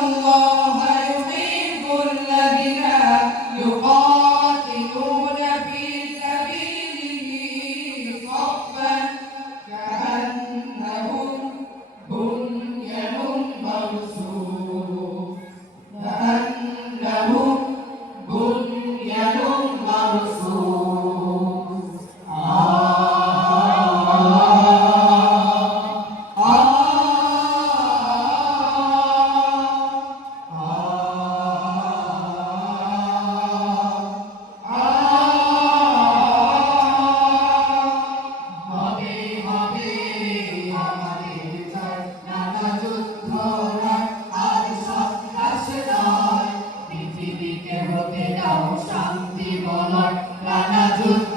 الله يحب الذين يقاتلون في سبيله صفا كأنهم بنيان مرصوص كأنهم بنيان مرصوص শান্তি বলয় রানা যুদ্ধ